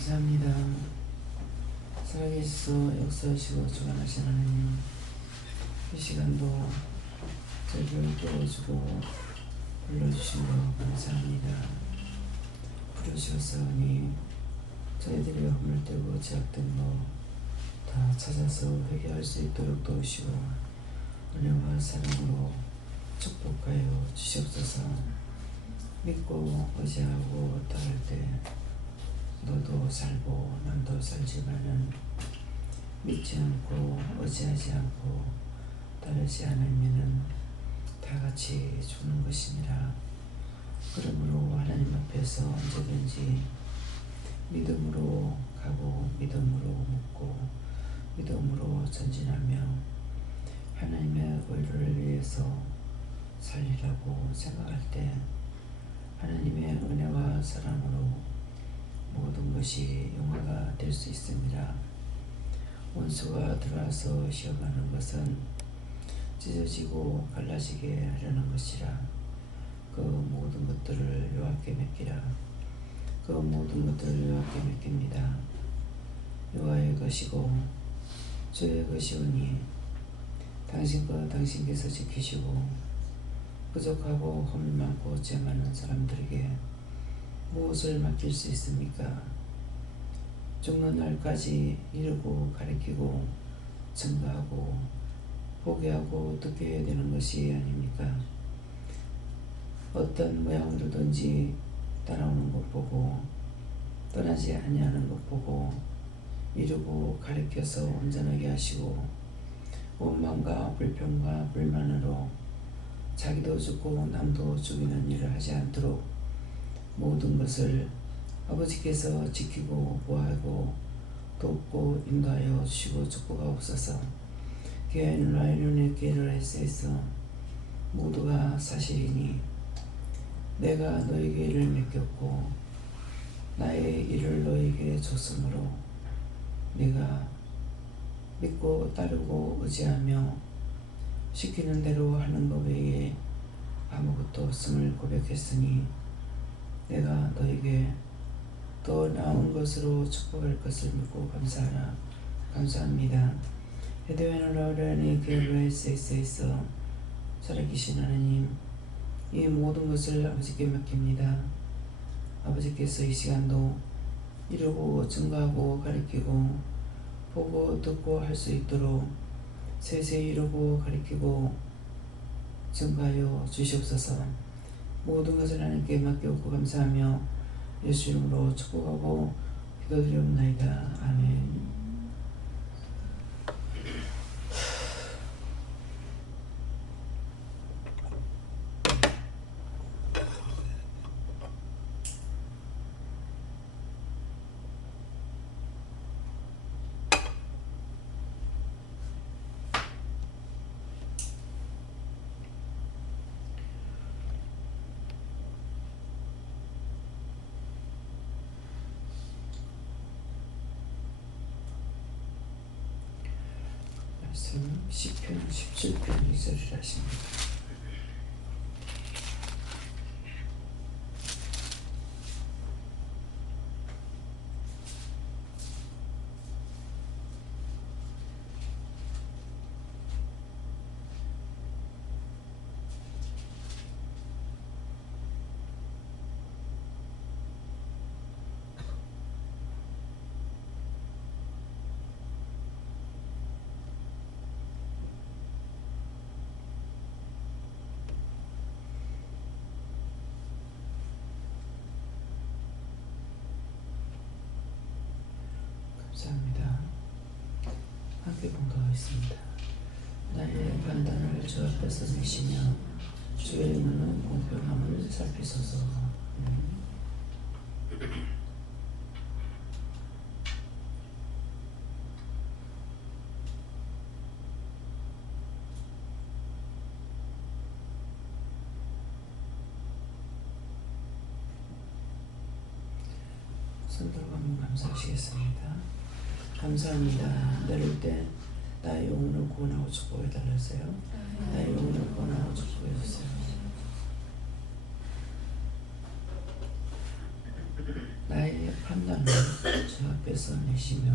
감사합니다. 살아계셔서 역사하시고 주관하신 하나님, 이 시간도 저희를 깨워주고 불러주신 거 감사합니다. 부르셨으니 저희들이 허물되고 제약된 거 다 찾아서 회개할 수 있도록 도우시고 은혜와 사랑으로 축복하여 주시옵소서. 믿고 의지하고 따를 때 너도 살고 남도 살지만은 믿지 않고 의지하지 않고 따르지 않으면은 다 같이 죽는 것입니다. 그러므로 하나님 앞에서 언제든지 믿음으로 가고 믿음으로 묻고 믿음으로 전진하며 하나님의 의를 위해서 살리라고 생각할 때 하나님의 은혜와 사랑으로 모든 것이 용화가 될 수 있습니다. 원수가 들어와서 시험하는 것은 찢어지고 갈라지게 하려는 것이라. 그 모든 것들을 여호와께 맡기라. 그 모든 것들을 여호와께 맡깁니다. 여호와의 것이고 주의 것이오니 당신 것 당신께서 지키시고 부족하고 허물 많고 죄 많은 사람들에게 무엇을 맡길 수 있습니까? 죽는 날까지 이루고 가리키고 증거하고 포기하고 듣게 해야 되는 것이 아닙니까? 어떤 모양으로든지 따라오는 것 보고 떠나지 아니하는 것 보고 이루고 가리켜서 온전하게 하시고 원망과 불평과 불만으로 자기도 죽고 남도 죽이는 일을 하지 않도록 모든 것을 아버지께서 지키고 보호하고 돕고 인도하여 주시고 축복하옵소서. 교회는 라이론의 기회를 했사에서 모두가 사실이니 내가 너에게 일을 맡겼고 나의 일을 너에게 줬으므로 네가 믿고 따르고 의지하며 시키는 대로 하는 것 외에 아무것도 없음을 고백했으니 내가 너에게 더 나은 것으로 축복할 것을 믿고 감사하라. 감사합니다. 에드웨너 라우렌의 교회에서 살아계신 하나님, 이 모든 것을 아버지께 맡깁니다. 아버지께서 이 시간도 이루고 증거하고 가리키고 보고 듣고 할 수 있도록 세세히 이루고 가리키고 증거하여 주시옵소서. 모든 것을 하나님께 맡겨오고 감사하며 예수 이름으로 축복하고 기도드리옵나이다. 아멘. 시편 17편 2절을 하십니다. 감사합니다. 함께 봉독하겠습니다. 나의 판단을 주 앞에서 내시며 주의 눈은 공평함을 살피소서. 손들고 한번 감사하시겠습니다. 감사합니다. 내릴 때 나의 영혼을 구원하고 축복해달라세요. 나의 영혼을 구원하고 축복해주세요. 나의 판단을 계시며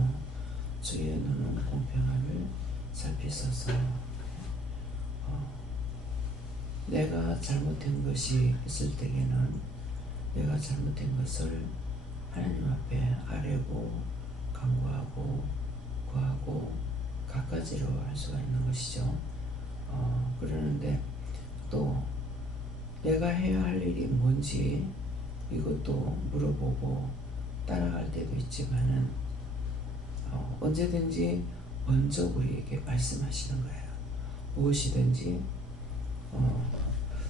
주의 눈은 공평함을 살피소서. 내가 잘못된 것이 있을 때에는 내가 잘못된 것을 하나님 앞에 아뢰고 간구하고 구하고 갖가지로 할 수가 있는 것이죠. 그러는데 또 내가 해야 할 일이 뭔지 이것도 물어보고 따라갈 때도 있지만은 언제든지 먼저 우리에게 말씀하시는 거예요. 무엇이든지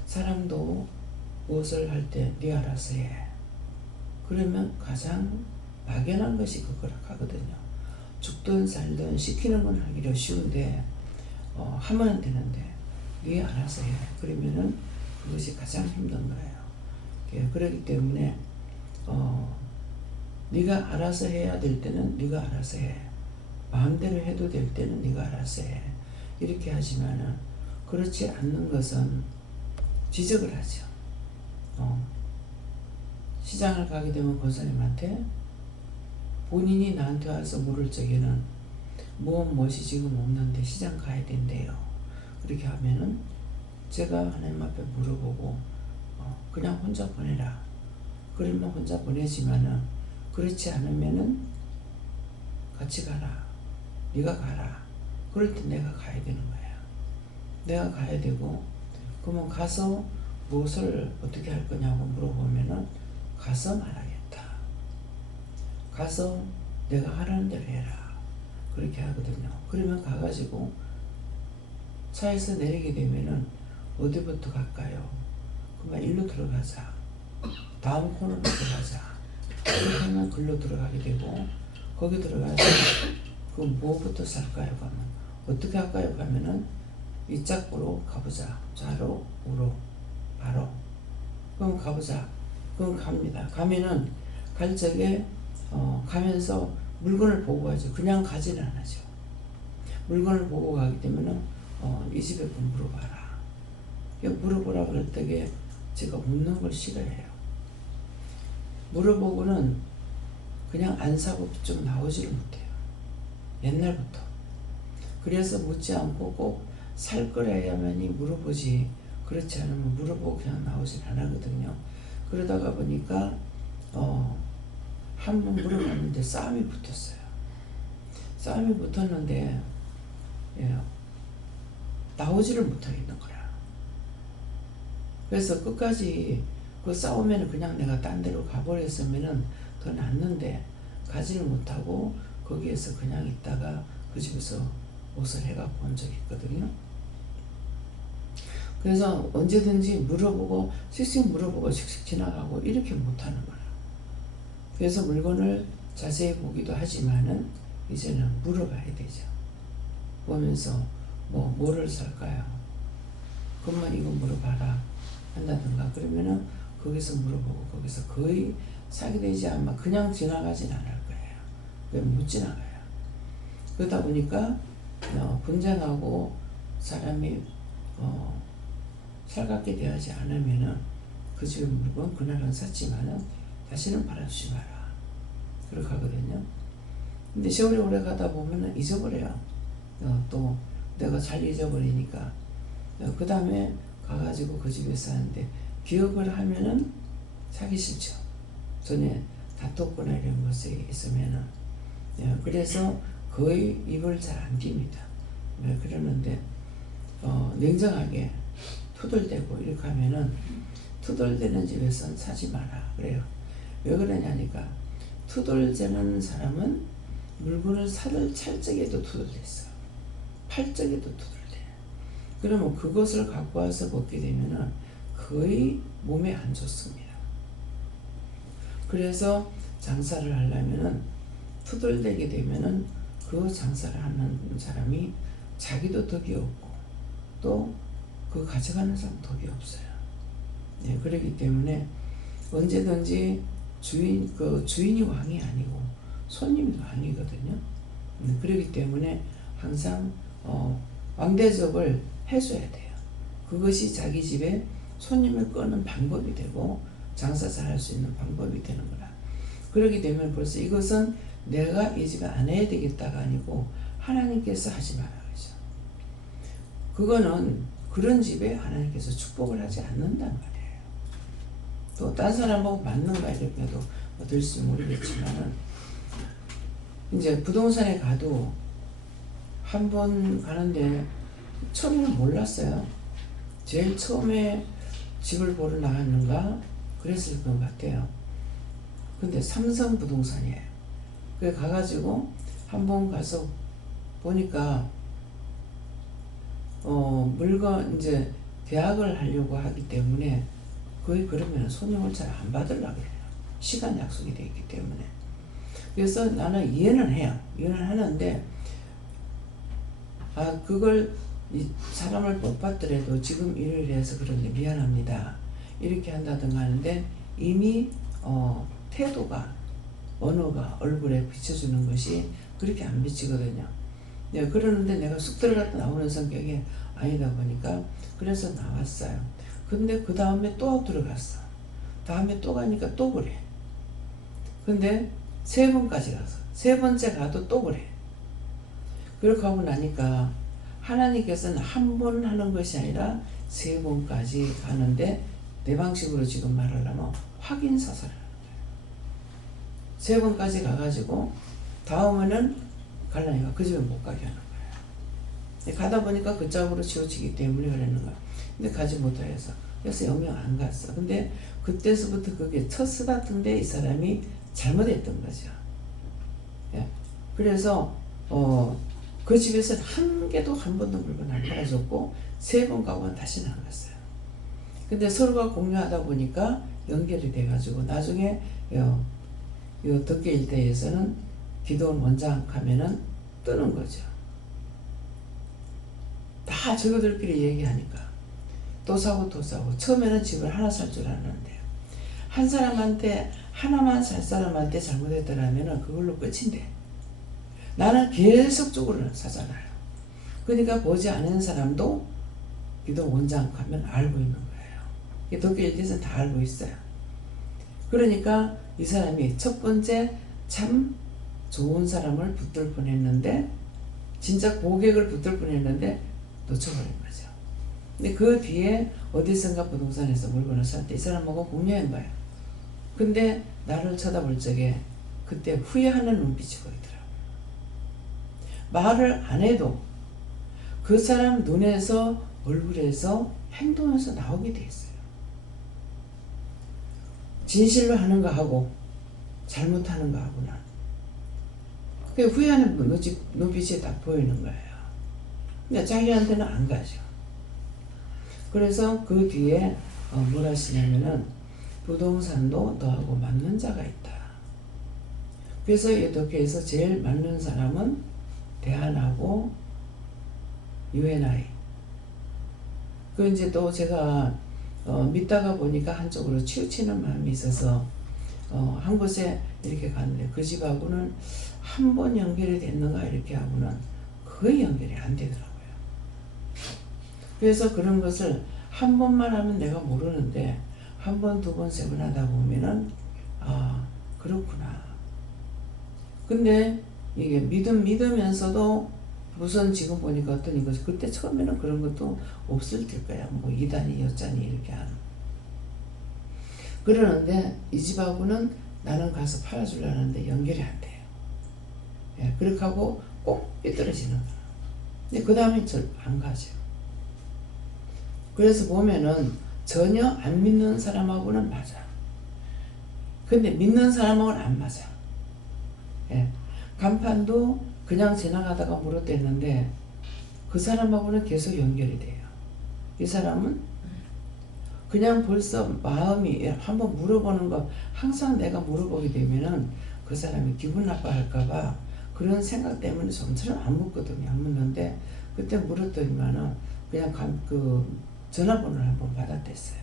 사람도 무엇을 할 때 네 알아서 해. 그러면 가장 막연한 것이 그거라 하거든요. 죽든 살든 시키는 건 하기가 쉬운데 하면 되는데 네 알아서 해. 그러면은 그것이 가장 힘든 거예요. 그렇기 때문에 네가 알아서 해야 될 때는 네가 알아서 해. 마음대로 해도 될 때는 네가 알아서 해. 이렇게 하지만은 그렇지 않는 것은 지적을 하죠. 시장을 가게 되면 권사님한테 본인이 나한테 와서 물을 적에는 무엇이 지금 없는데 시장 가야 된대요. 그렇게 하면은 제가 하나님 앞에 물어보고 그냥 혼자 보내라. 그러면 혼자 보내지만은 그렇지 않으면은 같이 가라. 네가 가라. 그럴 때 내가 가야 되는 거야. 내가 가야 되고 그러면 가서 무엇을 어떻게 할 거냐고 물어보면은 가서 말하겠다. 가서 내가 하라는 대로 해라. 그렇게 하거든요. 그러면 가가지고 차에서 내리게 되면은 어디부터 갈까요? 그만 일로 들어가자. 다음 코너로 들어가자. 그렇게 하면 글로 들어가게 되고 거기 들어가서 그 뭐부터 살까요? 가면 어떻게 할까요? 가면은 이 짝으로 가보자. 좌로 우로 바로. 그럼 가보자. 그럼 갑니다. 가면은 갈 적에 가면서 물건을 보고 가죠. 그냥 가지는 않아죠. 물건을 보고 가기 때문에 이 집에 그 물어봐라. 물어보라 그럴 때에 제가 묻는 걸 싫어해요. 물어보고는 그냥 안 사고 좀 나오지를 못해요. 옛날부터. 그래서 묻지 않고 꼭 살 거라야만이 물어보지. 그렇지 않으면 물어보고 그냥 나오질 않거든요. 그러다가 보니까 한 번 물어봤는데 싸움이 붙었어요. 싸움이 붙었는데 나오지를 못하겠는 거야. 그래서 끝까지 그 싸우면 그냥 내가 딴 데로 가버렸으면은 더 낫는데 가지를 못하고 거기에서 그냥 있다가 그 집에서 옷을 해갖고 온 적이 있거든요. 그래서 언제든지 물어보고 씩씩 물어보고 씩씩 지나가고 이렇게 못하는 거야. 그래서 물건을 자세히 보기도 하지만은 이제는 물어봐야 되죠. 보면서 뭐를 살까요? 그러면 이거 물어봐라 한다든가 그러면은 거기서 물어보고 거기서 거의 사게 되지 않으면 그냥 지나가진 않을 거예요. 그냥 못 지나가요. 그러다 보니까 분쟁하고 사람이 살갑게 대하지 않으면은 그 집의 물건 그날은 샀지만은 다시는 팔아주지 마라. 그렇게 하거든요. 근데 세월이 오래 가다 보면은 잊어버려요. 또 내가 잘 잊어버리니까 그 다음에 가가지고 그 집에 사는데 기억을 하면은 사기 싫죠. 전에 다퉜거나 이런 것이 있으면은 그래서 거의 입을 잘 안 띱니다. 그러는데 냉정하게 투덜대고 이렇게 하면은 투덜대는 집에선 사지 마라 그래요. 왜 그러냐니까 투덜대는 사람은 물건을 찰 적에도 투덜댔어. 팔 적에도 투덜대. 그러면 그것을 갖고 와서 먹게 되면은 거의 몸에 안 좋습니다. 그래서 장사를 하려면은 투덜대게 되면은 그 장사를 하는 사람이 자기도 덕이 없고 또 그 가져가는 사람 덕이 없어요. 그렇기 때문에 언제든지 주인이 왕이 아니고 손님이 왕이거든요. 그렇기 때문에 항상 왕대접을 해줘야 돼요. 그것이 자기 집에 손님을 끄는 방법이 되고 장사 잘할 수 있는 방법이 되는 거라. 그렇게 되면 벌써 이것은 내가 이 집에 안 해야 되겠다가 아니고 하나님께서 하지 말라 그러죠. 그거는 그런 집에 하나님께서 축복을 하지 않는단 말이에요. 또 딴 사람하고 맞는가 이렇게도 될지 모르겠지만은 이제 부동산에 가도 한 번 가는데 처음에는 몰랐어요. 제일 처음에 집을 보러 나갔는가 그랬을 것 같아요. 근데 삼성 부동산이에요. 그래 가가지고 한 번 가서 보니까 물건 이제 계약을 하려고 하기 때문에 거의 그러면 손님을 잘 안 받으려고 해요. 시간 약속이 되어 있기 때문에. 그래서 나는 이해는 해요. 이해는 하는데 그걸 이 사람을 못 받더라도 지금 일을 해서 그런데 미안합니다. 이렇게 한다든가 하는데 이미 태도가 언어가 얼굴에 비춰주는 것이 그렇게 안 비치거든요. 네, 그러는데 내가 쑥 들어갔다 나오는 성격이 아니다 보니까 그래서 나왔어요. 근데 그 다음에 또 들어갔어. 다음에 또 가니까 또 그래. 근데 3번까지 가서 3번째 가도 또 그래. 그렇게 하고 나니까 하나님께서는 한 번 하는 것이 아니라 3번까지 가는데 내 방식으로 지금 말하려면 확인 사살을 하는 거예요. 3번까지 가가지고 다음에는 갈라니까 그 집에 못 가게 하는 거예요. 가다 보니까 그 짝으로 치우치기 때문에 그러는 거야. 근데 가지 못해서 그래서 영영 안 갔어. 근데 그때서부터 그게 첫 스타트인데 이 사람이 잘못했던 거죠. 예. 그래서 그 집에서는 한 개도 한 번도 물건 안 팔아줬고 3번 가고는 다시는 안 갔어요. 근데 서로가 공유하다 보니까 연결이 돼가지고 나중에 요 덕계 일대에서는 기도원 원장 가면은 뜨는 거죠. 다 저거들끼리 얘기하니까 또 사고 또 사고. 처음에는 집을 하나 살 줄 알았는데 한 사람한테 하나만 살 사람한테 잘못했더라면 그걸로 끝인데 나는 계속적으로 사잖아요. 그러니까 보지 않는 사람도 기도 원장 가면 알고 있는 거예요. 덕계 일대에서는 다 알고 있어요. 그러니까 이 사람이 첫 번째 참 좋은 사람을 붙들 뻔했는데 진짜 고객을 붙들 뻔했는데 놓쳐버린 거죠. 근데 그 뒤에 어디선가 부동산에서 물건을 살 때 이 사람하고 공유한 거예요. 근데 나를 쳐다볼 적에 그때 후회하는 눈빛이 보이더라고요. 말을 안 해도 그 사람 눈에서 얼굴에서 행동에서 나오게 돼 있어요. 진실로 하는 거 하고 잘못하는 거 하고는 그게 후회하는 눈빛이 딱 보이는 거예요. 근데 자기한테는 안 가죠. 그래서 그 뒤에 뭘 하시냐면은 부동산도 너하고 맞는 자가 있다. 그래서 이 덕계에서 제일 맞는 사람은 대한하고 UNI. 그 이제 또 제가 믿다가 보니까 한쪽으로 치우치는 마음이 있어서 한 곳에 이렇게 갔는데 그 집하고는 한 번 연결이 됐는가 이렇게 하고는 거의 연결이 안 되더라고요. 그래서 그런 것을 한 번만 하면 내가 모르는데 한 번, 두 번, 세 번 하다 보면은 그렇구나. 근데 이게 믿으면서도 우선 지금 보니까 어떤 이것이 그때 처음에는 그런 것도 없을 거야. 뭐 이단이 여짠이 이렇게 하는. 그러는데 이 집하고는 나는 가서 팔아주려는데 연결이 안 돼요. 예, 그렇게 하고 꼭 삐뚤어지는 거야. 근데 그 다음에 안 가죠. 그래서 보면은 전혀 안 믿는 사람하고는 맞아. 근데 믿는 사람하고는 안 맞아. 예, 간판도 그냥 지나가다가 물어댔는데 그 사람하고는 계속 연결이 돼요. 이 사람은 그냥 벌써 마음이 한번 물어보는 거 항상 내가 물어보게 되면은 그 사람이 기분 나빠할까봐 그런 생각 때문에 좀처럼 안 묻거든요. 안 묻는데 그때 물었더니만은 그냥 그 전화번호를 한번 받아댔어요.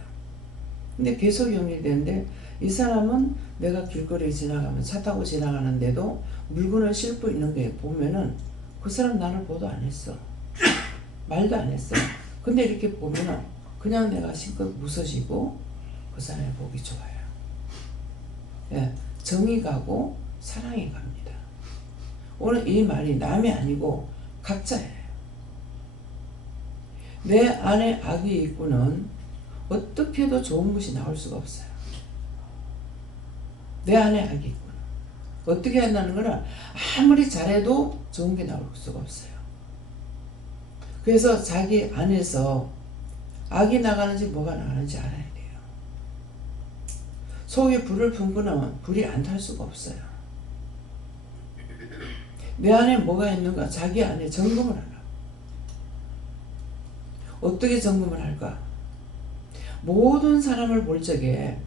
근데 계속 연결되는데 이 사람은 내가 길거리에 지나가면 차 타고 지나가는데도 물건을 싣고 있는 게 보면은 그 사람 나를 보도 안 했어. 말도 안 했어. 근데 이렇게 보면은 그냥 내가 실컷 웃어지고 그 사람이 보기 좋아요. 예, 정이 가고 사랑이 갑니다. 오늘 이 말이 남이 아니고 각자예요. 내 안에 악이 있고는 어떻게 해도 좋은 것이 나올 수가 없어요. 내 안에 악이 있고는 어떻게 한다는 거는 아무리 잘해도 좋은 게 나올 수가 없어요. 그래서 자기 안에서 악이 나가는지 뭐가 나가는지 알아야 돼요. 속에 불을 품고는 불이 안 탈 수가 없어요. 내 안에 뭐가 있는가 자기 안에 점검을 하라. 어떻게 점검을 할까? 모든 사람을 볼 적에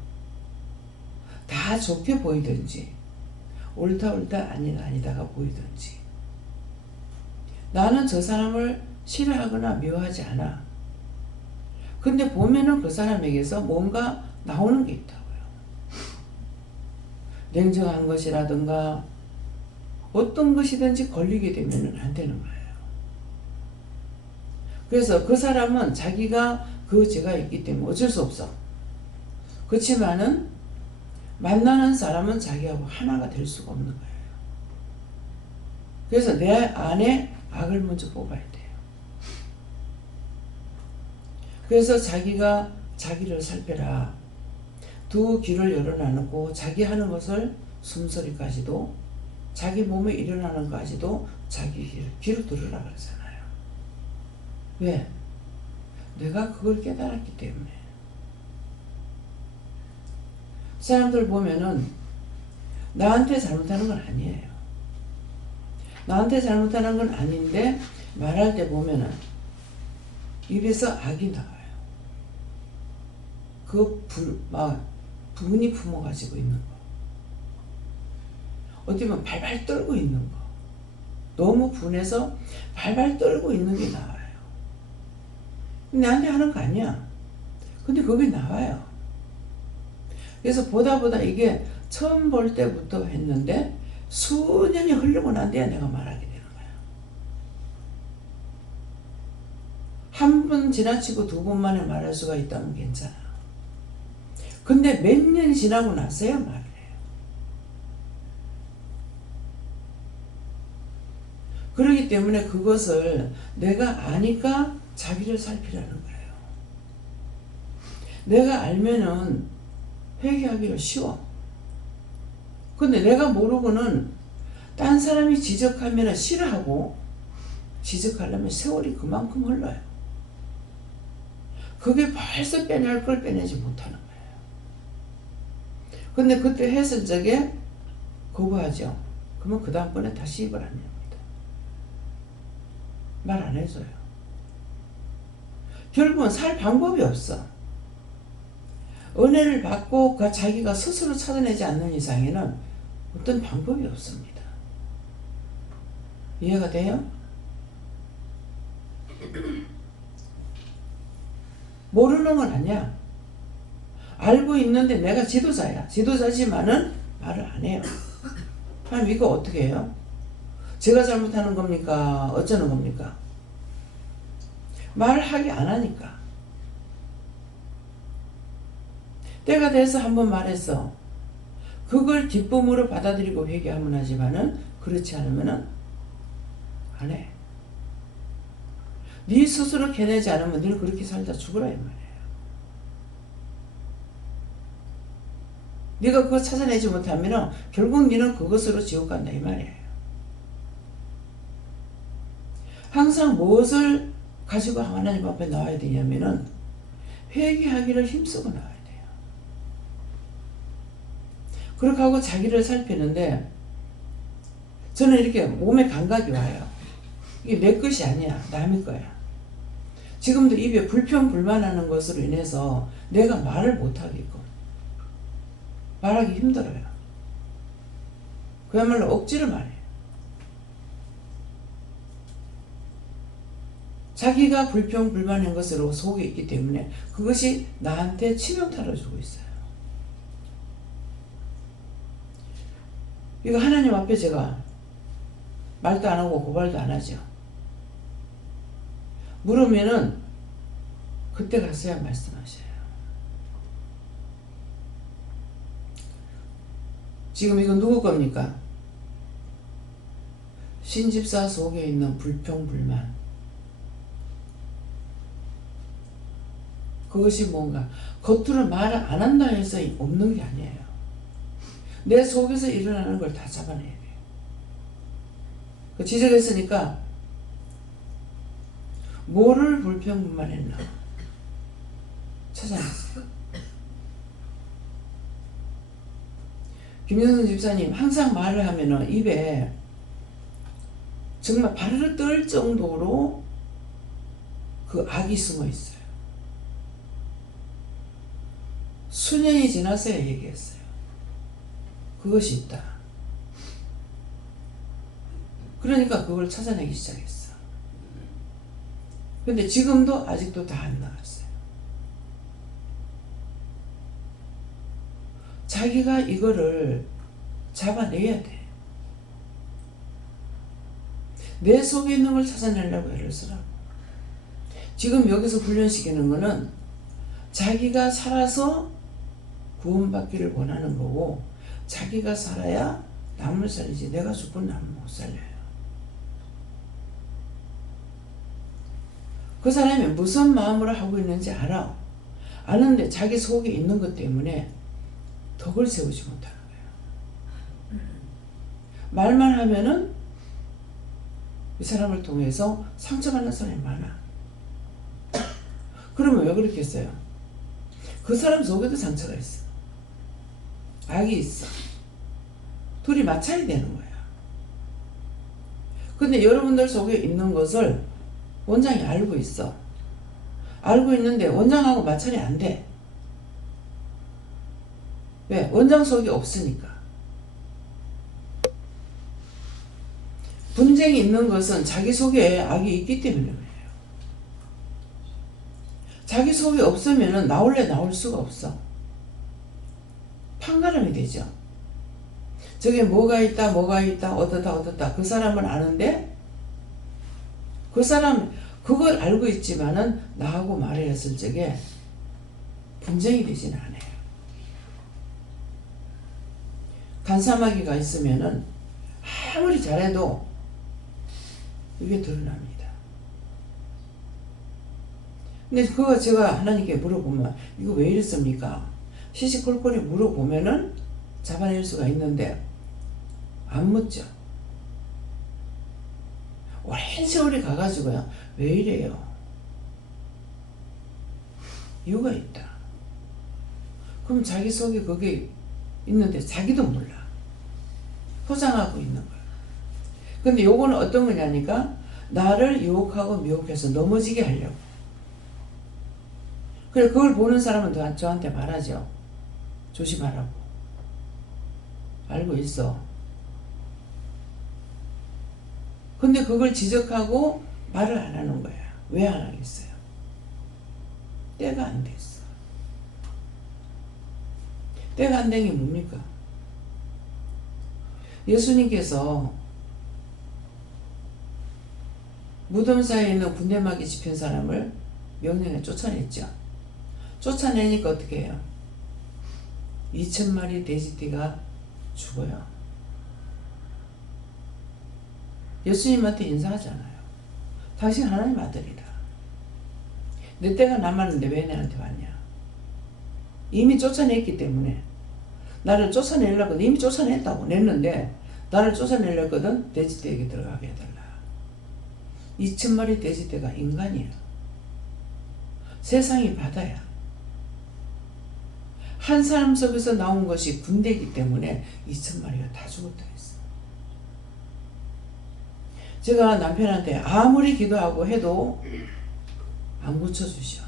다 좋게 보이든지 옳다 아니다가 보이든지 나는 저 사람을 싫어하거나 미워하지 않아. 근데 보면은 그 사람에게서 뭔가 나오는 게 있다고요. 냉정한 것이라든가 어떤 것이든지 걸리게 되면은 안 되는 거예요. 그래서 그 사람은 자기가 그 죄가 있기 때문에 어쩔 수 없어. 그렇지만은 만나는 사람은 자기하고 하나가 될 수가 없는 거예요. 그래서 내 안에 악을 먼저 뽑아야 돼요. 그래서 자기가 자기를 살펴라. 두 귀를 열어놔놓고 자기 하는 것을 숨소리까지도 자기 몸에 일어나는 것까지도 자기 귀로 들으라 그러잖아요. 왜? 내가 그걸 깨달았기 때문에. 사람들 보면은 나한테 잘못하는 건 아니에요. 나한테 잘못하는 건 아닌데 말할 때 보면은 입에서 악이 나와요. 그 분이 품어가지고 있는 거. 어떻게 보면 발발 떨고 있는 거. 너무 분해서 발발 떨고 있는 게 나와요. 나한테 하는 거 아니야. 근데 그게 나와요. 그래서 보다 이게 처음 볼 때부터 했는데 수년이 흐르고 난 뒤에 내가 말하게 되는 거야. 한 번 지나치고 두 번 만에 말할 수가 있다면 괜찮아. 근데 몇 년이 지나고 나서야 말을 해요. 그렇기 때문에 그것을 내가 아니까 자기를 살피라는 거예요. 내가 알면은 회개하기가 쉬워. 근데 내가 모르고는 딴 사람이 지적하면 싫어하고 지적하려면 세월이 그만큼 흘러요. 그게 벌써 빼낼 걸 빼내지 못하는 거예요. 근데 그때 했을 적에 거부하죠. 그러면 그 다음번에 다시 입을 안 냅니다. 말 안 해줘요. 결국은 살 방법이 없어. 은혜를 받고 자기가 스스로 찾아내지 않는 이상에는 어떤 방법이 없습니다. 이해가 돼요? 모르는 건 아니야. 알고 있는데 내가 지도자야. 지도자지만은 말을 안 해요. 그럼 이거 어떻게 해요? 제가 잘못하는 겁니까? 어쩌는 겁니까? 말을 하기 안 하니까. 때가 돼서 한번 말했어. 그걸 기쁨으로 받아들이고 회개하면 하지만은 그렇지 않으면은 안 해. 네 스스로 캐내지 않으면 늘 그렇게 살다 죽으라 이 말이에요. 네가 그거 찾아내지 못하면은 결국 네는 그것으로 지옥 간다 이 말이에요. 항상 무엇을 가지고 하나님 앞에 나와야 되냐면은 회개하기를 힘쓰고 나와야 돼요. 그렇게 하고 자기를 살피는데 저는 이렇게 몸에 감각이 와요. 이게 내 것이 아니야. 남의 거야. 지금도 입에 불평불만하는 것으로 인해서 내가 말을 못하겠고 말하기 힘들어요. 그야말로 억지로 말해요. 자기가 불평불만한 것으로 속에 있기 때문에 그것이 나한테 치명타를 주고 있어요. 이거 하나님 앞에 제가 말도 안 하고 고발도 안 하죠. 물으면은 그때 가서야 말씀하셔요. 지금 이건 누구 겁니까? 신집사 속에 있는 불평불만, 그것이 뭔가 겉으로 말을 안 한다 해서 없는 게 아니에요. 내 속에서 일어나는 걸 다 잡아내야 돼요. 그 지적했으니까 뭐를 불평불만했나 찾아냈어요. 김영선 집사님 항상 말을 하면은 입에 정말 바르르 떨 정도로 그 악이 숨어 있어요. 수년이 지나서야 얘기했어요. 그것이 있다. 그러니까 그걸 찾아내기 시작했어. 근데 지금도 아직도 다 안 나갔어요. 자기가 이거를 잡아내야 돼. 내 속에 있는 걸 찾아내려고 애를 쓰라고. 지금 여기서 훈련시키는 거는 자기가 살아서 구원받기를 원하는 거고, 자기가 살아야 남을 살리지 내가 죽고 남을 못 살려요. 그 사람이 무슨 마음으로 하고 있는지 알아. 아는데 자기 속에 있는 것 때문에 덕을 세우지 못하는 거예요. 말만 하면은 이 사람을 통해서 상처받는 사람이 많아. 그러면 왜 그렇게 했어요? 그 사람 속에도 상처가 있어. 악이 있어. 둘이 마찰이 되는 거야. 근데 여러분들 속에 있는 것을 원장이 알고 있어. 알고 있는데 원장하고 마찰이 안 돼. 왜? 원장 속에 없으니까. 분쟁이 있는 것은 자기 속에 악이 있기 때문에 그래요. 자기 속에 없으면 나올래 나올 수가 없어. 판가름이 되죠. 저게 뭐가 있다 어떻다 그 사람은 아는데 그 사람 그걸 알고 있지만은 나하고 말했을 적에 분쟁이 되지는 않아요. 간사마귀가 있으면은 아무리 잘해도 이게 드러납니다. 근데 그거 제가 하나님께 물어보면 이거 왜 이랬습니까? 시시콜콜이 물어보면은 잡아낼 수가 있는데 안 묻죠. 오랜 세월이 가가지고요. 왜 이래요? 이유가 있다. 그럼 자기 속에 그게 있는데 자기도 몰라. 포장하고 있는 거야. 근데 요거는 어떤 거냐니까 나를 유혹하고 미혹해서 넘어지게 하려고. 그래 그걸 보는 사람은 저한테 말하죠. 조심하라고. 알고 있어. 근데 그걸 지적하고 말을 안 하는 거야. 왜 안 하겠어요? 때가 안 됐어. 때가 안 된 게 뭡니까? 예수님께서 무덤 사이에 있는 군대막이 집힌 사람을 명령에 쫓아냈죠. 쫓아내니까 어떻게 해요? 2,000마리 돼지띠가 죽어요. 예수님한테 인사하잖아요. 당신 하나님 아들이다. 내 때가 남았는데 왜 내한테 왔냐? 이미 쫓아냈기 때문에 나를 쫓아내려거든. 이미 쫓아냈다고 냈는데 나를 쫓아내려거든. 돼지떼에게 들어가게 해달라. 2,000마리 돼지떼가 인간이야. 세상이 바다야. 한 사람 속에서 나온 것이 군대이기 때문에 2,000마리가 다 죽었다 했어. 제가 남편한테 아무리 기도하고 해도 안 고쳐주셔.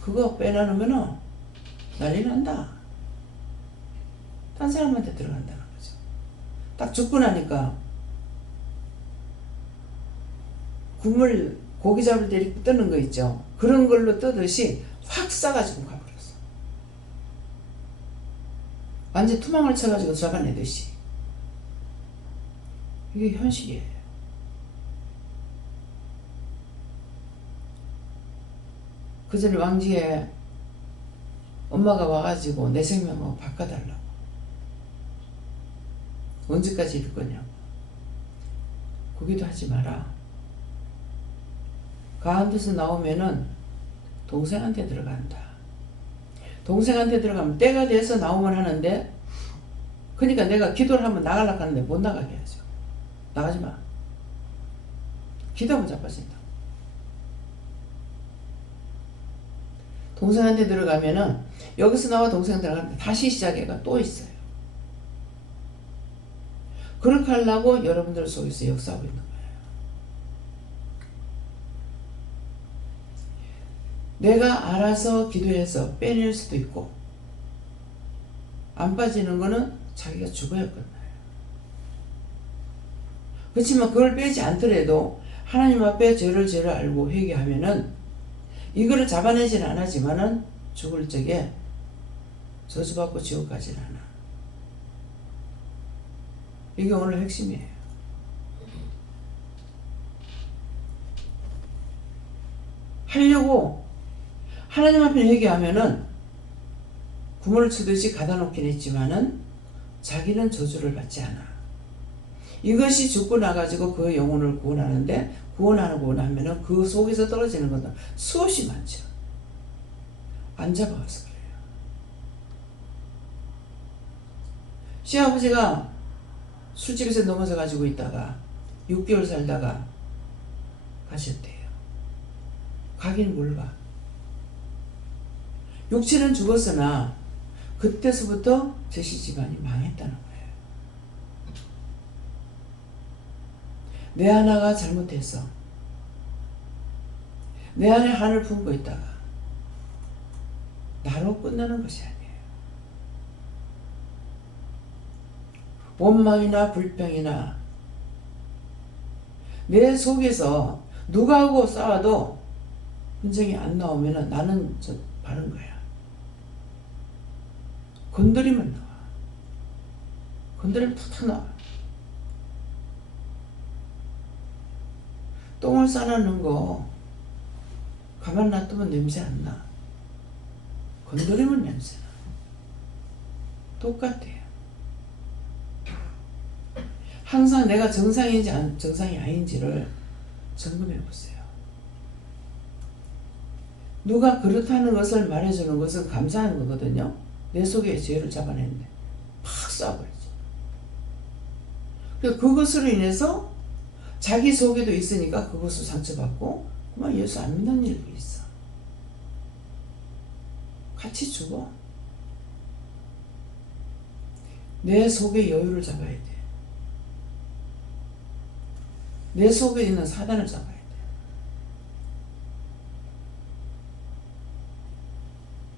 그거 빼놔놓으면 난리 난다. 딴 사람한테 들어간다는 거죠. 딱 죽고 나니까 국물 고기 잡을 때 이렇게 뜨는 거 있죠. 그런 걸로 뜨듯이 확 싸가지고 가버렸어. 완전 투망을 쳐가지고 잡아내듯이. 이게 현실이에요. 그 전에 왕지에 엄마가 와가지고 내 생명을 바꿔달라고. 언제까지 이럴 거냐고. 거기도 하지 마라. 가운데서 나오면은 동생한테 들어간다. 동생한테 들어가면 때가 돼서 나오면 하는데, 그러니까 내가 기도를 하면 나가려고 하는데 못 나가게 해야죠. 나가지 마. 기도하면 자빠진다. 동생한테 들어가면은 여기서 나와 동생 들어가는데 다시 시작해가 또 있어요. 그렇게 하려고 여러분들 속에서 역사하고 있는 거예요. 내가 알아서 기도해서 빼낼 수도 있고, 안 빠지는 거는 자기가 죽어야 끝나요. 그렇지만 그걸 빼지 않더라도 하나님 앞에 죄를 알고 회개하면은 이거를 잡아내지는 않았지만은 죽을 적에 저주받고 지옥 가지는 않아. 이게 오늘 핵심이에요. 하려고 하나님 앞에 회개하면은 구멍을 치듯이 가다 놓긴 했지만은 자기는 저주를 받지 않아. 이것이 죽고 나가지고 그 영혼을 구원하는데, 구원하고 나면은 그 속에서 떨어지는 것은 수없이 많죠. 안 잡아와서 그래요. 시아버지가 술집에서 넘어져 가지고 있다가 6개월 살다가 가셨대요. 가긴 뭘 가. 육체는 죽었으나 그때서부터 제시 집안이 망했다는 거예요. 내 하나가 잘못해서 내 안에 한을 품고 있다가 나로 끝나는 것이 아니에요. 원망이나 불평이나 내 속에서 누가하고 싸워도 분쟁이 안 나오면 나는 저 바른 거야. 건드리면 나와. 건드리면 툭툭 나와. 똥을 싸놓는 거 가만 놔두면 냄새 안 나. 건드리면 냄새 나. 똑같아요. 항상 내가 정상인지 정상이 아닌지를 점검해 보세요. 누가 그렇다는 것을 말해주는 것은 감사한 거거든요. 내 속에 죄를 잡아냈는데 팍 쏴버리죠. 그것으로 인해서 자기 속에도 있으니까 그것을 상처받고 그만 예수 안 믿는 일도 있어. 같이 죽어. 내 속에 여유를 잡아야 돼. 내 속에 있는 사단을 잡아야 돼.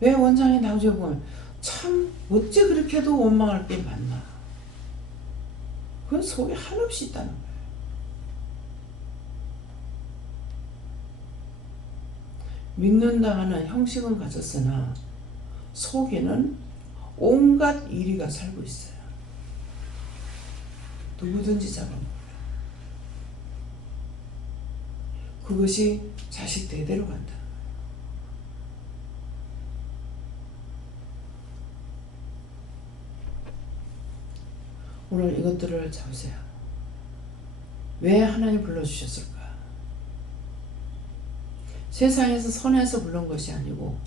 왜 원장이 나중에 보면 참 어째 그렇게도 원망할 게 많나. 그건 속에 한없이 있다는 거예요. 믿는다 하는 형식은 가졌으나 속에는 온갖 이리가 살고 있어요. 누구든지 잡아먹어요. 그것이 자식 대대로 간다. 오늘 이것들을 잡으세요. 왜 하나님 불러주셨을까? 세상에서 선해서 부른 것이 아니고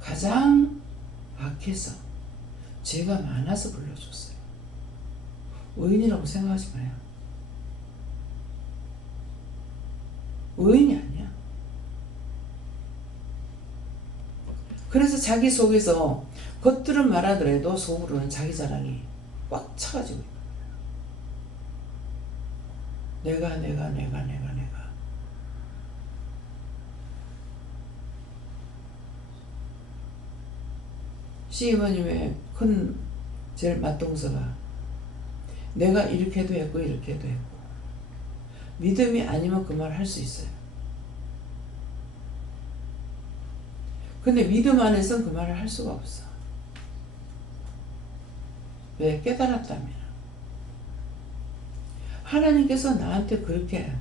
가장 악해서 죄가 많아서 불러줬어요. 의인이라고 생각하지 마요. 의인이 아니야. 그래서 자기 속에서 겉들은 말하더라도 속으로는 자기 자랑이 꽉 차가지고 있는 거야. 내가 시어머님의 큰 제일 맏동서가 내가 이렇게도 했고 이렇게도 했고, 믿음이 아니면 그 말 할 수 있어요. 근데 믿음 안에서는 그 말을 할 수가 없어. 왜? 깨달았다면. 하나님께서 나한테 그렇게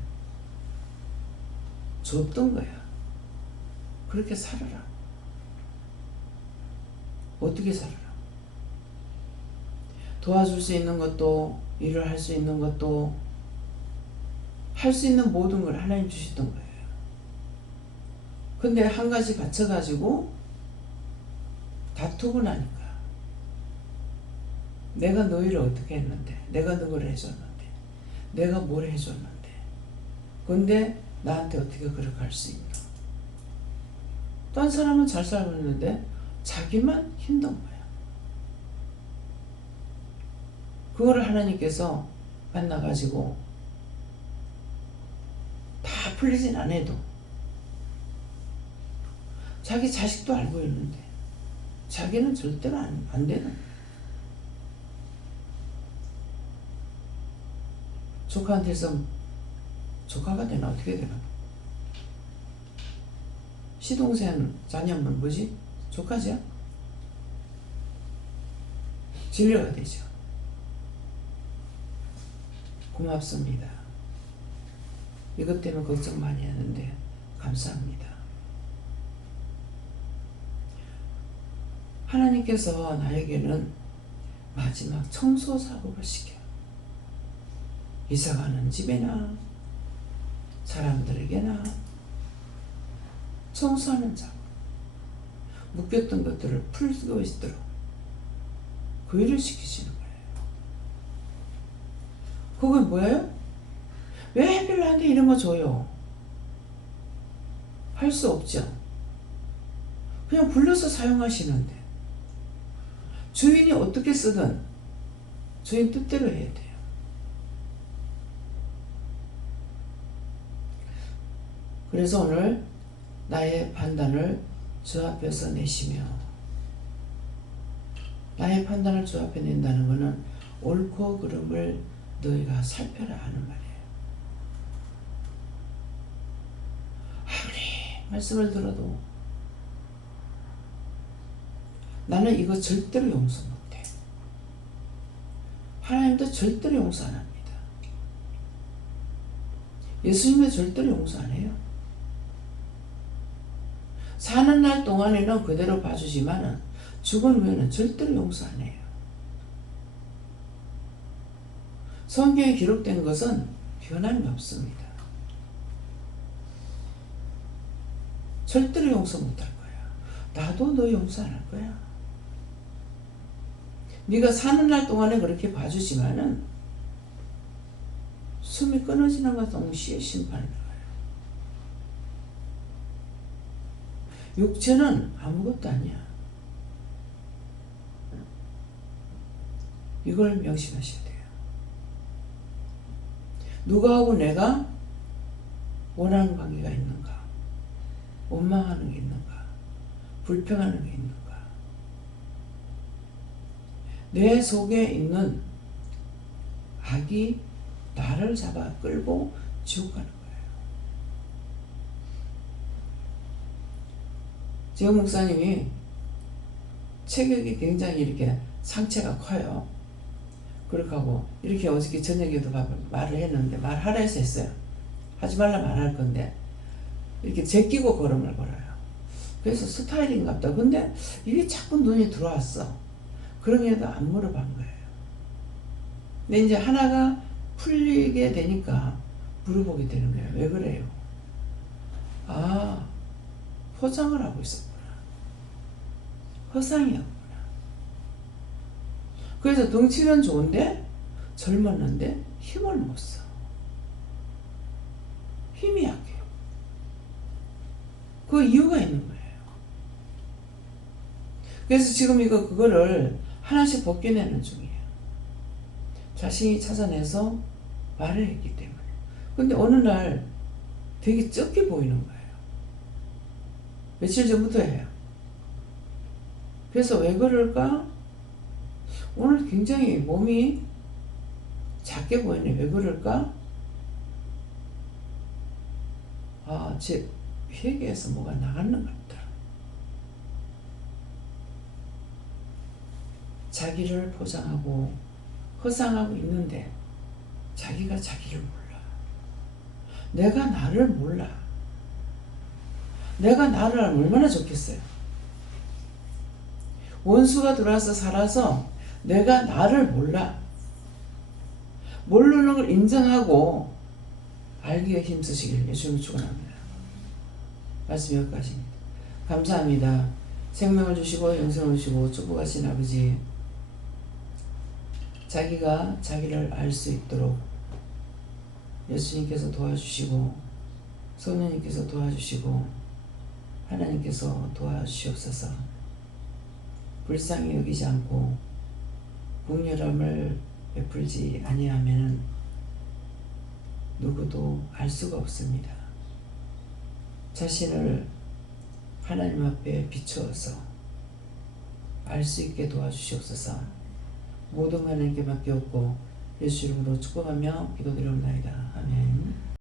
줬던 거야. 그렇게 살아라. 어떻게 살아라? 도와줄 수 있는 것도 일을 할 수 있는 것도, 할 수 있는 모든 걸 하나님 주셨던 거예요. 근데 한 가지 받쳐가지고 다투고 나니까 내가 너희를 어떻게 했는데, 내가 너를 해줬는데, 내가 뭘 해줬는데, 근데 나한테 어떻게 그렇게 할 수 있나. 딴 사람은 잘 살고 있는데 자기만 힘든 거야. 그거를 하나님께서 만나가지고 다 풀리진 않아도 자기 자식도 알고 있는데 자기는 절대로 안 되는 거야. 조카한테서 조카가 되나 어떻게 되나. 시동생 자녀면 뭐지? 조카죠? 진료가 되죠. 고맙습니다. 이것 때문에 걱정 많이 했는데 감사합니다. 하나님께서 나에게는 마지막 청소 작업을 시켜요. 이사가는 집에나 사람들에게나 청소하는 작업, 묶였던 것들을 풀고 있도록 그 일을 시키시는 거예요. 그건 뭐예요? 왜 하필 나한테 이런 거 줘요? 할 수 없죠. 그냥 불러서 사용하시는데 주인이 어떻게 쓰든 주인 뜻대로 해야 돼요. 그래서 오늘 나의 판단을 주 앞에서 내시며, 나의 판단을 주 앞에 낸다는 것은 옳고 그름을 너희가 살펴라 하는 말이에요. 아무리 말씀을 들어도 나는 이거 절대로 용서 못해. 하나님도 절대로 용서 안 합니다. 예수님도 절대로 용서 안 해요. 사는 날 동안에는 그대로 봐주지만은 죽은 후에는 절대로 용서 안 해요. 성경에 기록된 것은 변함이 없습니다. 절대로 용서 못할 거야. 나도 너 용서 안 할 거야. 네가 사는 날 동안에 그렇게 봐주지만은 숨이 끊어지는 것과 동시에 심판을 받아요. 육체는 아무것도 아니야. 이걸 명심하셔야 돼요. 누구하고 내가 원하는 관계가 있는가? 원망하는 게 있는가? 불평하는 게 있는가? 내 속에 있는 악이 나를 잡아 끌고 지옥 가는 거예요. 지금 목사님이 체격이 굉장히 이렇게 상체가 커요. 그렇게 하고 이렇게 어저께 저녁에도 말을 했는데 말하라 해서 했어요. 하지 말라 말할 건데 이렇게 제끼고 걸음을 걸어요. 그래서 스타일인가 보다. 근데 이게 자꾸 눈이 들어왔어. 그러게도 안 물어본 거예요. 근데 이제 하나가 풀리게 되니까 물어보게 되는 거예요. 왜 그래요? 아, 포장을 하고 있었구나. 허상이었구나. 그래서 덩치는 좋은데 젊었는데 힘을 못 써. 힘이 약해요. 그 이유가 있는 거예요. 그래서 지금 그거를 하나씩 벗겨내는 중이에요. 자신이 찾아내서 말을 했기 때문에. 근데 어느 날 되게 적게 보이는 거예요. 며칠 전부터 해요. 그래서 왜 그럴까? 오늘 굉장히 몸이 작게 보이네. 왜 그럴까? 아, 제 회계에서 뭐가 나갔는 것 같다. 자기를 포장하고 허상하고 있는데 자기가 자기를 몰라. 내가 나를 몰라. 내가 나를 알면 얼마나 좋겠어요. 원수가 들어와서 살아서 내가 나를 몰라. 모르는 걸 인정하고 알기에 힘쓰시길 예수님 축원합니다. 말씀 여기까지입니다. 감사합니다. 생명을 주시고 영생을 주시고 축복하신 아버지, 자기가 자기를 알 수 있도록 예수님께서 도와주시고 성령님께서 도와주시고 하나님께서 도와주시옵소서. 불쌍히 여기지 않고 국률함을 베풀지 아니하면 누구도 알 수가 없습니다. 자신을 하나님 앞에 비추어서 알 수 있게 도와주시옵소서. 모든 하나님께 맡겼고 예수 이름으로 축복하며 기도드리옵나이다. 아멘.